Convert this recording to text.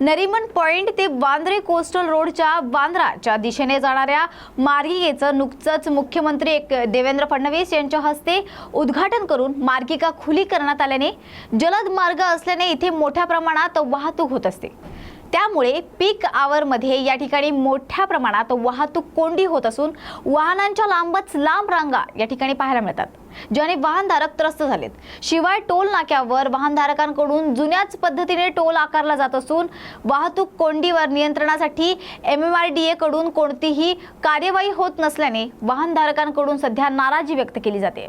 Nariman point ते Vandre coastal रोडच्या वांद्राच्या दिशेने जाणाऱ्या मार्गिकेचं नुकतंच मुख्यमंत्री देवेंद्र फडणवीस यांच्या हस्ते उद्घाटन करून मार्गिका खुली करण्यात आल्याने जलद मार्ग असल्याने इथे मोठ्या प्रमाणात वाहतूक होत असते। त्यामुळे पीक आवरमध्ये या ठिकाणी मोठ्या प्रमाणात वाहतूक कोंडी होत असून वाहनांच्या लांबच लांब रांगा या ठिकाणी पाहायला मिळतात, ज्याने वाहनधारक त्रस्त झालेत। शिवाय टोल नाक्यावर वाहनधारकांकडून जुन्याच पद्धतीने टोल आकारला जात असून वाहतूक कोंडीवर नियंत्रणासाठी MMRDA कडून कोणतीही कार्यवाही होत नसल्याने वाहनधारकांकडून सध्या नाराजी व्यक्त केली जाते।